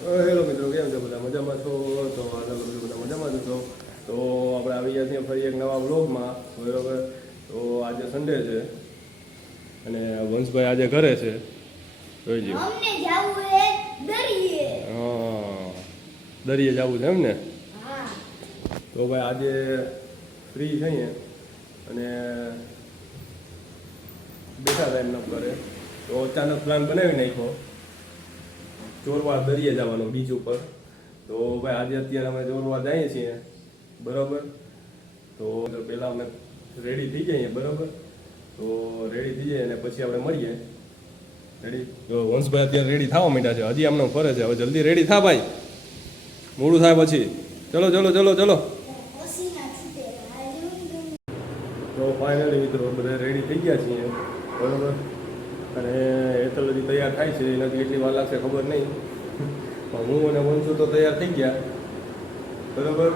Hello મિત્રો કેમ છો બધા મજામાં છો? તો આગળ મિત્રો બધા મજામાં છો. તો આપણે આવી ગયા છીએ ફરી એક નવા વ્લોગમાં. બરાબર? તો આજે સન્ડે છે. અને વંશભાઈ આજે ઘરે છે. જોઈ જાવું હે દરિયે. હા. દરિયે જવું છે એમ ને? તો ભાઈ આજે ફ્રી થઈએ. અને બેઠા હતા એમના ઘરે. તો અચાનક પ્લાન બનાવી નાખ્યો. ચોરવાડ દરિયે જવાનો બીચ ઉપર. તો ભાઈ આજે અત્યારે અમે ચોરવા જઈએ છીએ. બરાબર? તો પહેલાં અમે રેડી થઈ જઈએ, બરાબર? તો રેડી થઈ જઈએ અને પછી આપણે મળીએ. રેડી તો વંશભાઈ અત્યારે રેડી થવા માંડ્યા છે. હજી આમને ફરે છે. હવે જલ્દી રેડી થા ભાઈ. મોડું થાય પછી. ચલો ચલો ચલો ચલો. તો ફાઇનલી મિત્રો બધા રેડી થઈ ગયા છીએ. બરોબર? અને હેતલ હજી તૈયાર થાય છે એનાથી કેટલી વાર લાગશે ખબર નહીં. પણ હું અને વંશુ તો તૈયાર થઈ ગયા. બરાબર?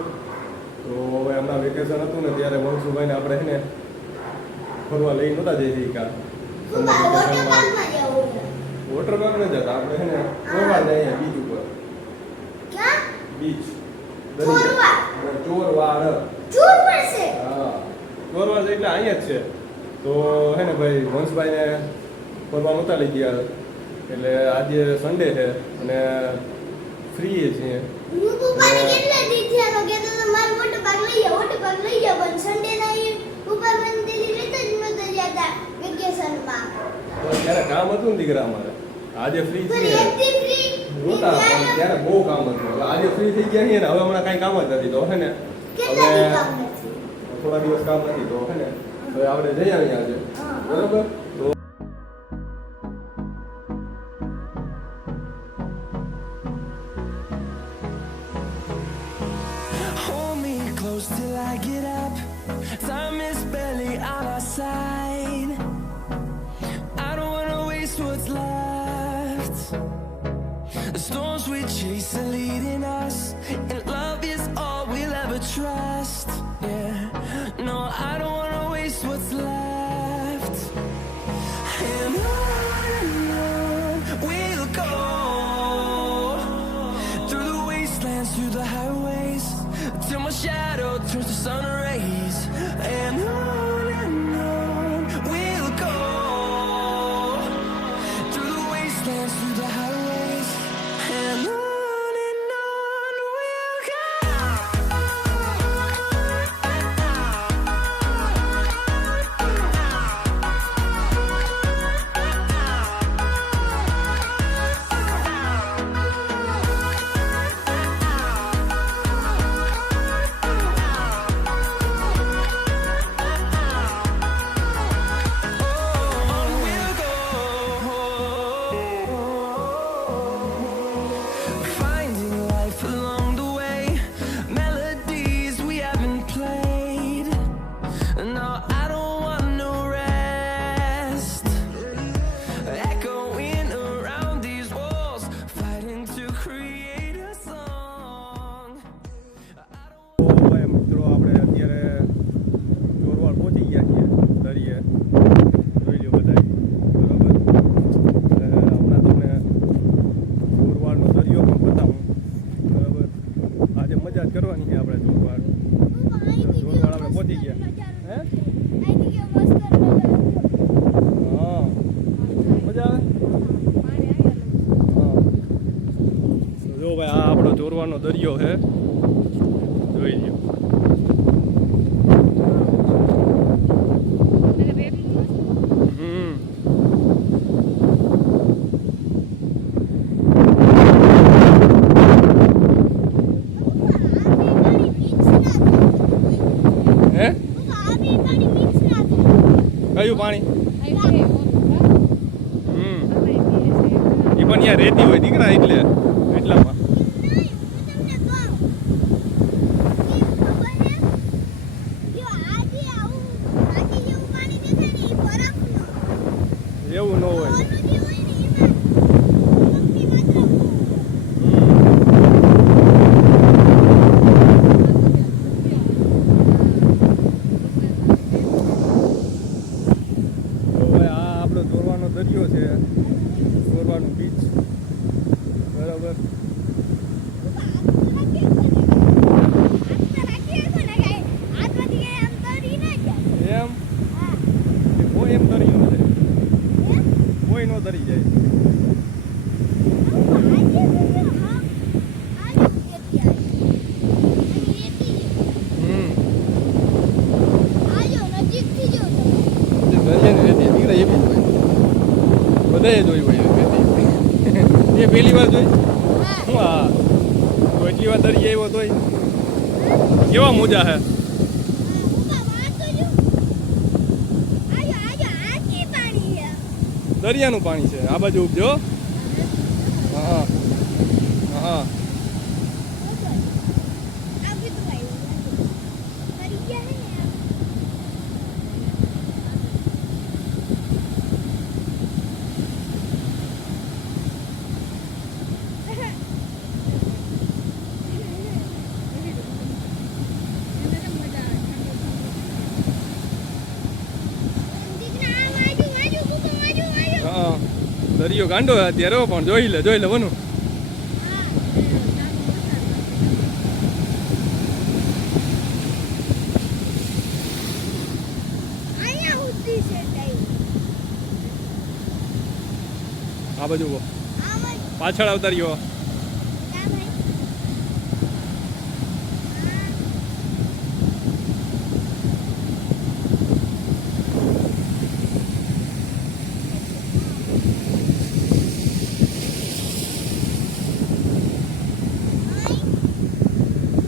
તો હવે હમણાં વેકેશન હતું ને ત્યારે વંશુભાઈને આપણે છે ને ફરવા લઈ નહોતા જઈ જઈ હે વોટર પાર્ક ન જતા આપણે છે ને ફરવા જઈએ બીચ ઉપર. બીચ ચોરવાડ? ચોરવા છે? હા. ચોરવાડ એટલે અહીંયા જ છે. તો હે ને ભાઈ વંશભાઈને ફરવા નહોતા લઈ ગયા. એટલે આજે સન્ડે છે અને ફ્રી છીએ. ત્યારે કામ હતું ને દીકરા અમારે. આજે ફ્રી છીએ. નહોતા પણ ત્યારે બહુ કામ હતું. હવે આજે ફ્રી થઈ ગયા છીએ ને હવે હમણાં કાંઈ કામ જ નથી તો હે ને? હવે થોડા દિવસ કામ નથી તો હે ને? હવે આપણે જઈ આવીએ આજે. બરાબર? try. દરિયો છે જોઈ લ્યો હે કયું પાણી હમ. એ પણ ત્યાં રેતી હોય દીકરા એટલે. એવું ન હોય. બધાએ જોઈ હોય એ પેલી વાર જોઈ હું. હા એટલી વાર દરિયા એવો તોય કેવા મોજા હે? દરિયાનું પાણી છે. આ બાજુ ઉપજો. દરિયો ગાંડો અત્યારે પણ જોઈ લે જોઈ લે બનું. આ બાજુ. પાછળ આવતા રહ્યો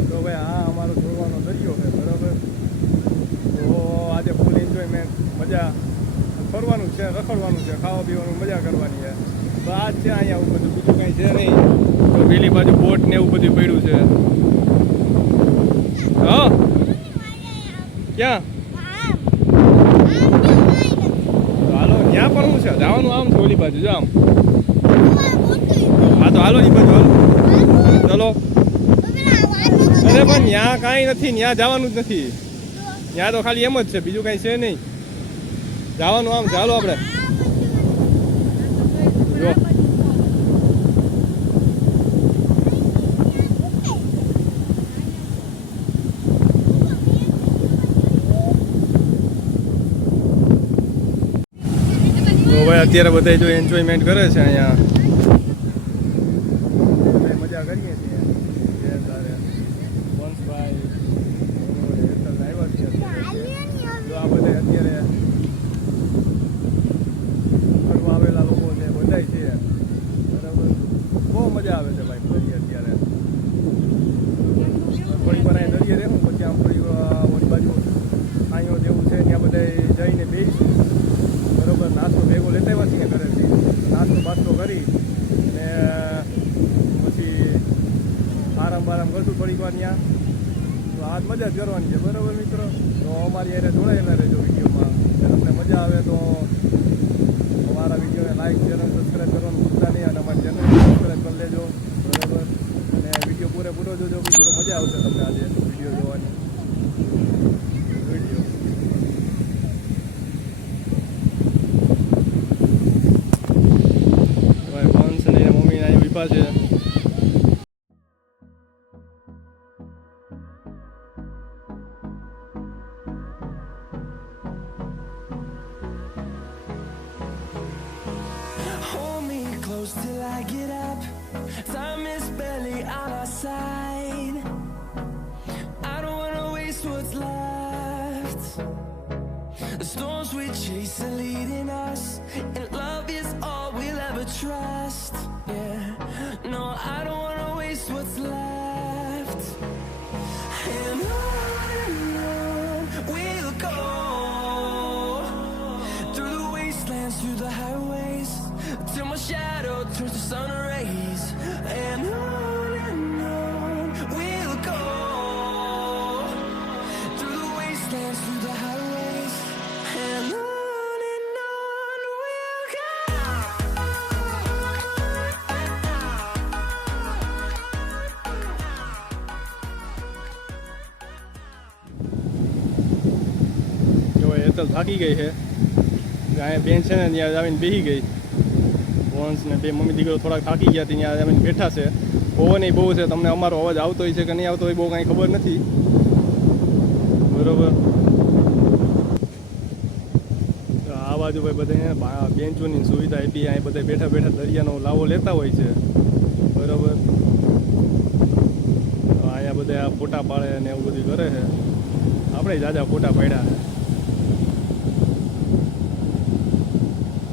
તો ભાઈ આ અમારો જોવાનો દરિયો છે બરાબર તો આજે ફૂલ એન્જોયમેન્ટ મજા ફરવાનું છે રખડવાનું છે પીવાનું મજા કરવાની છે. તો છે અહીંયા આવું બધું, બીજું કાંઈ છે નહીં. તો પેલી બાજુ બોટ ને એવું બધું પડ્યું છે. હા? ક્યાં? ત્યાં પણ હું છે? જવાનું આમ છે ઓલી બાજુ, જો આમ. હા, તો હાલો એ બાજુ, હાલો. ચલો. અરે, પણ ત્યાં કાંઈ નથી ત્યાં જવાનું જ નથી. ત્યાં તો ખાલી એમ જ છે, બીજું કાંઈ છે નહીં. જવાનું આમ ચાલો આપણે. અત્યારે બધા જો એન્જોયમેન્ટ કરે છે અહીંયા. મજા કરીએ મજા આવે છે ભાઈ ફરી અત્યારે. થોડી વાર અહીં દરિયે રહેવું, પછી આમ થોડી ઓલી બાજુ અહીંયા જેવું છે, ત્યાં બધા જઈને બેસીશું બરોબર નાસ્તો ભેગો લેતા આવ્યા છીએ ઘરેથી નાસ્તો બાસ્તો કરી ને પછી આરામ બારામ કરશું થોડીક વાર ત્યાં તો આજ મજા જ કરવાની છે. બરાબર મિત્રો? તો અમારી યારે જોડાયેલા રહેજો વિડીયોમાં. તમને મજા આવે તો અમારા વિડીયોને લાઈક અને સબસ્ક્રાઈબ કરવાનું ભૂલતા નહીં અને અમારી ચેનલ સબસ્ક્રાઈબ કરી લેજો. બરાબર? અને વીડિયો પૂરેપૂરો જોજો મિત્રો. મજા આવશે તમને આજે વીડિયો જોવાની. વીડિયો. ભાઈ જો હેતલ થાકી ગઈ છે. અહીંયા બેન છે ને ત્યાં આવીને બેસી ગઈ. વંશ ને બે મમ્મી દીકરો થોડાક થાકી ગયા ત્યાં આવીને બેઠા છે. પવન એ બહુ છે, તમને અમારો અવાજ આવતો હોય છે કે નહીં આવતો હોય બહુ કાંઈ ખબર નથી. બરોબર. આ બાજુ ભાઈ બધા બેન્ચોની સુવિધા આપી, અહીંયા બધા બેઠા બેઠા દરિયાનો લાવો લેતા હોય છે. બરોબર. અહીંયા બધા ફોટા પાડે ને એવું બધું કરે છે. આપણે જાજા ફોટા પાડ્યા છે.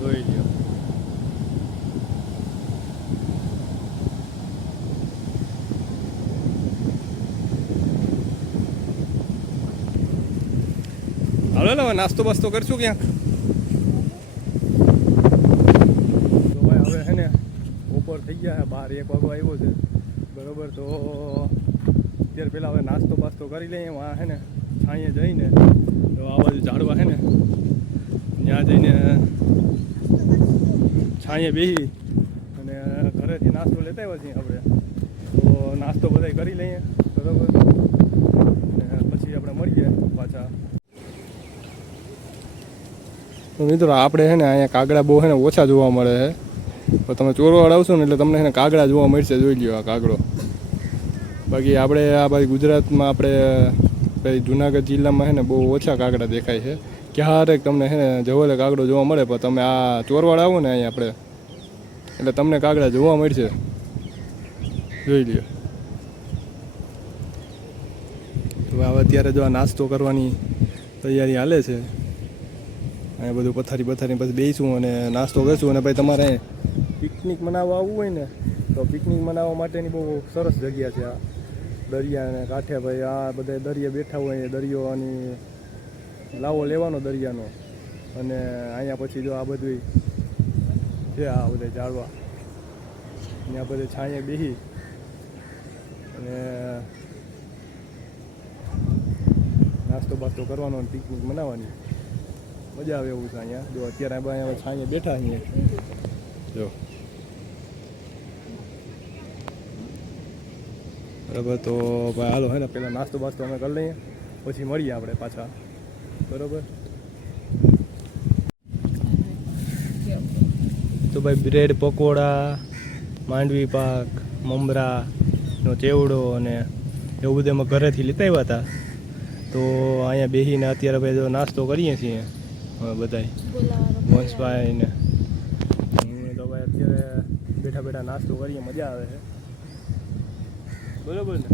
જોઈ લ્યો હાલો ને હવે નાસ્તો બાસ્તો કરશું ક્યાંક? ભાઈ હવે હે ને બપોર થઈ ગયા છે, બાર એક વાગો આવ્યો છે. બરોબર, તો અત્યારે પહેલાં હવે નાસ્તો બાસ્તો કરી લઈએ વાં હે ને છાંયે જઈને, તો આ બાજુ ઝાડવા હે ને, ત્યાં જઈને છાંયે બેસી અને ઘરેથી નાસ્તો લેતા આવ્યા છીએ આપણે. તો નાસ્તો બધાય કરી લઈએ, બરોબર? પછી આપણે મળીએ પાછા. તો મિત્રો આપણે છે ને અહીંયા કાગડા બહુ છે ને ઓછા જોવા મળે છે. તો તમે ચોરવાડ આવશો ને એટલે તમને છે ને કાગડા જોવા મળશે, જોઈ લ્યો આ કાગડો. બાકી આપણે આ બાજુ ગુજરાતમાં આપણે, ભાઈ જુનાગઢ જિલ્લામાં છે ને બહુ ઓછા કાગડા દેખાય છે. ક્યારેક તમને છે ને જવલે કાગડો જોવા મળે, પણ તમે આ ચોરવાડ આવો ને અહીંયા આપણે, એટલે તમને કાગડા જોવા મળશે. જોઈ લ્યો. હવે અત્યારે જો આ નાસ્તો કરવાની તૈયારી હાલે છે. અહીંયા બધું પથારી પથારી પછી બેસીશું અને નાસ્તો કરીશું. અને ભાઈ તમારે પિકનિક મનાવવા આવવું હોય ને, તો પિકનિક મનાવવા માટેની બહુ સરસ જગ્યા છે આ. દરિયાને કાંઠે ભાઈ આ બધા દરિયા બેઠા હોય દરિયો અને લાવો લેવાનો દરિયાનો. અને અહીંયા પછી જો આ બધું છે આ બધા ઝાડવા. ત્યાં બધે છાંયે બેસી અને નાસ્તો બાસ્તો કરવાનો અને પિકનિક મનાવવાની. મજા આવે એવું છે અહીંયા. જો અત્યારે અહીંયા છાંયે બેઠા અહીંયા જો. બરાબર, તો ભાઈ હાલો હે ને, પહેલાં નાસ્તો બાસ્તો અમે કરી લઈએ, પછી મળીએ આપણે પાછા. બરાબર? તો ભાઈ બ્રેડ પકોડા, માંડવી પાક મમરાનો ચેવડો અને એવું બધું અમે ઘરેથી લેતા આવ્યા હતા. તો અહીંયા બેસીને અત્યારે ભાઈ નાસ્તો કરીએ છીએ. બધાય. વંશભાઈ ને હું તો ભાઈ અત્યારે બેઠા બેઠા નાસ્તો કરીએ મજા આવે છે. બરોબર ને?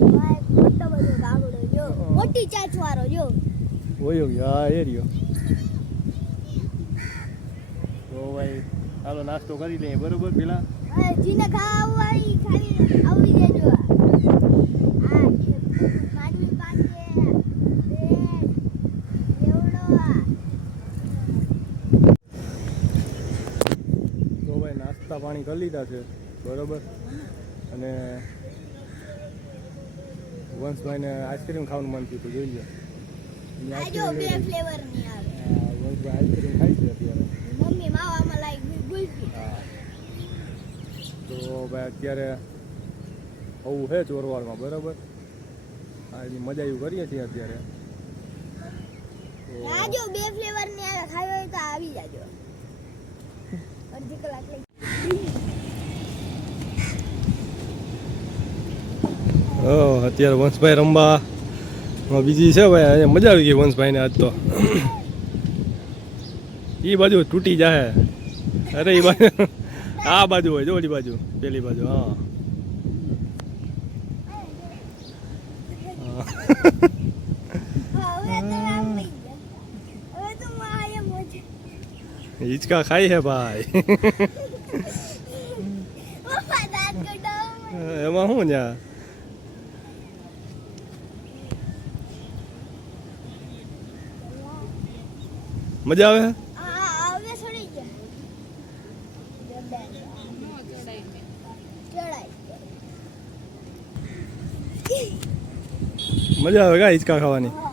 મોટી ચાચ કાગડો જો ઓયો હા એ રહ્યો. તો ભાઈ ચાલો નાસ્તો કરી લઈએ. બરોબર પેલા? જીને ખાવા આવી ખાલી આવી જજો આ માંડવી પાસે બ્રેડ એવડો તો ભાઈ નાસ્તા પાણી કરી લીધા છે. બરોબર? અને વંશભાઈને આઈસ્ક્રીમ ખાવાનું મન થયું હતું જોઈ લો આ વંશભાઈ આઈસ્ક્રીમ ખાય છે. અત્યારે તો ભાઈ અત્યારે આવું છે ચોરવાડમાં બરાબર? હા એની મજા એવું કરીએ છીએ અત્યારે. તો બે ફ્લેવરની આવે તો આવી જાજો. અડધી કલાક લઈ અત્યારે વંશભાઈ રમવા બીજી છે ભાઈ અહીંયા મજા આવી ગઈ વંશભાઈને આજ તો. એ બાજુ તૂટી જાય અરે એ બાજુ આ બાજુ હોય જો ઓલી બાજુ પેલી બાજુ હા. હા. હિંચકા ખાઈ હે ભાઈ. એમાં શું ન્યા? મજા આવે? મજા આવે કા હિચકા ખાવાની?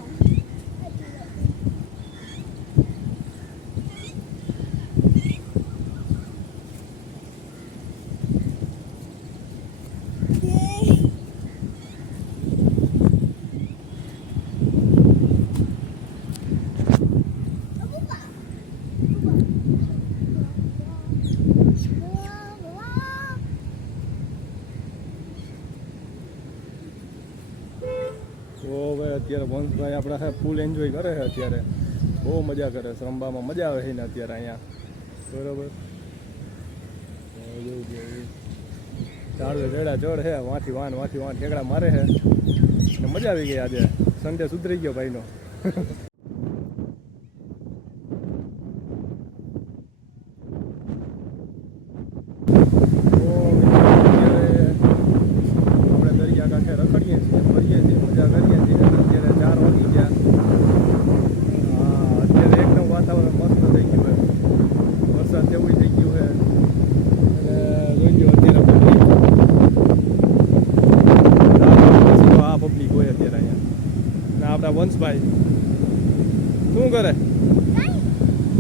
તો હવે અત્યારે વંશભાઈ આપણા ફૂલ એન્જોય કરે છે અત્યારે. બહુ મજા કરે છે, રમવામાં મજા આવે છે ને અત્યારે અહીંયા. બરોબર. ઝાડવે ચડ્યા ચડ છે, વાંથી વાન વાંથી વાન ઠેકડા મારે છે. મજા આવી ગઈ આજે. સન્ડે સુધરી ગયો ભાઈનો તો અત્યારે આપણે દરિયા કાંઠે રખડીએ છીએ ફરીએ છીએ મજા કરીએ છીએ અત્યારે ચાર વાગી ગયા હા વંશભાઈ શું કરે?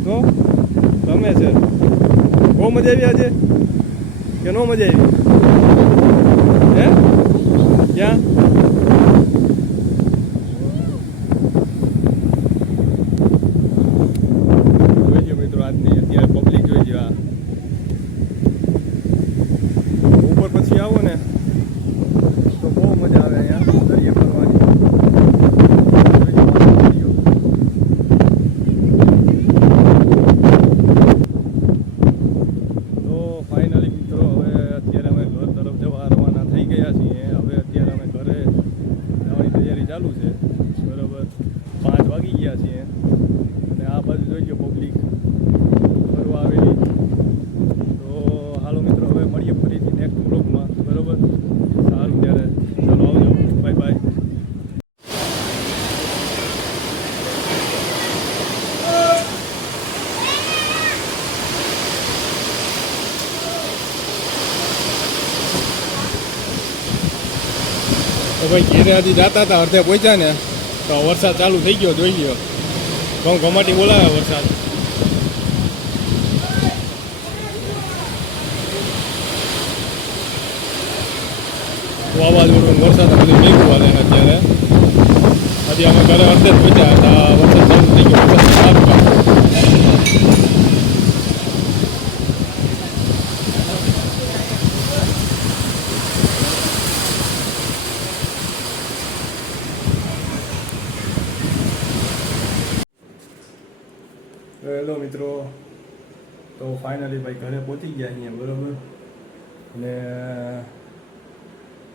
તો ગમે છે. બહુ મજા આવી આજે? કે નો મજા આવી? હે? ક્યાં જોઈજો મિત્રો આજની અત્યારે પબ્લિક જોઈજો આ ઉપર પછી આવો ને તો બહુ મજા આવે અહીંયા દરિયા ફરવાની જોઈજો આ વીડિયો. તો ફાઇનલી મિત્રો હવે અત્યારે અમે ઘર તરફ જવા રવાના થઈ ગયા છીએ હવે અત્યારે અમે ઘરે જવાની તૈયારી ચાલુ છે બરાબર પાંચ વાગી ગયા છીએ અને આ બાજુ જોઈ ગયો પબ્લિક ફરવા આવેલી તો હાલો મિત્રો હવે મળીએ ફરીથી નેક્સ્ટ બ્લોગમાં બરાબર સારું ત્યારે ચાલો આવજો બાય બાય તો ભાઈ ઘેરે હજી જતા હતા, અડધે પહોંચ્યા ને, તો વરસાદ ચાલુ થઈ ગયો, જોઈ ગયો ઘઉં ઘમાટી બોલાવે વરસાદ. વાવાઝોડું વરસાદ બધું ભેગું હાલે અત્યારે. હજી અમે ઘરે અડધે જ પહોંચ્યા હતા, વરસાદ ચાલુ થઈ ગયો, વરસાદ સારું કામ હેલો મિત્રો તો ફાઇનલી ભાઈ ઘરે પહોંચી ગયા અહીંયા, બરાબર? અને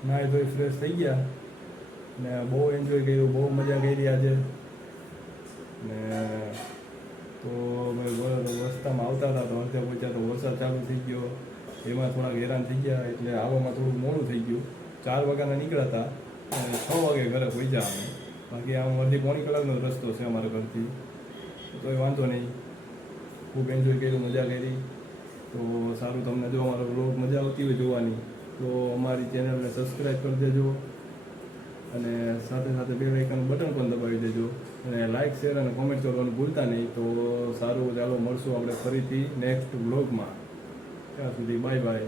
નાહી ધોઈ ફ્રેશ થઈ ગયા. ને બહુ એન્જોય કર્યું, બહુ મજા કરી આજે. ને, તો અમે બરાબર રસ્તામાં આવતા હતા, તો અડધે પહોંચ્યા તો વરસાદ ચાલુ થઈ ગયો. એમાં થોડાક હેરાન થઈ ગયા, એટલે આવવામાં થોડું મોડું થઈ ગયું. ચાર વાગ્યાના નીકળ્યા હતા, અને છ વાગે ઘરે પહોંચ્યા અમે. બાકી આમ અડધી પોણી કલાકનો રસ્તો છે અમારા ઘરથી. કોઈ વાંધો નહીં. ખૂબ એન્જોય કર્યું, મજા કરી. તો સારું, તમને જો અમારો બ્લોગ મજા આવતી હોય જોવાની, તો અમારી ચેનલને સબસ્ક્રાઈબ કરી દેજો. અને સાથે સાથે બે આઇકન બટન પણ દબાવી દેજો. અને લાઇક શેર અને કોમેન્ટ કરવાનું ભૂલતા નહીં. તો સારું, ચાલો મળશું આપણે ફરીથી નેક્સ્ટ બ્લોગમાં ત્યાં સુધી બાય બાય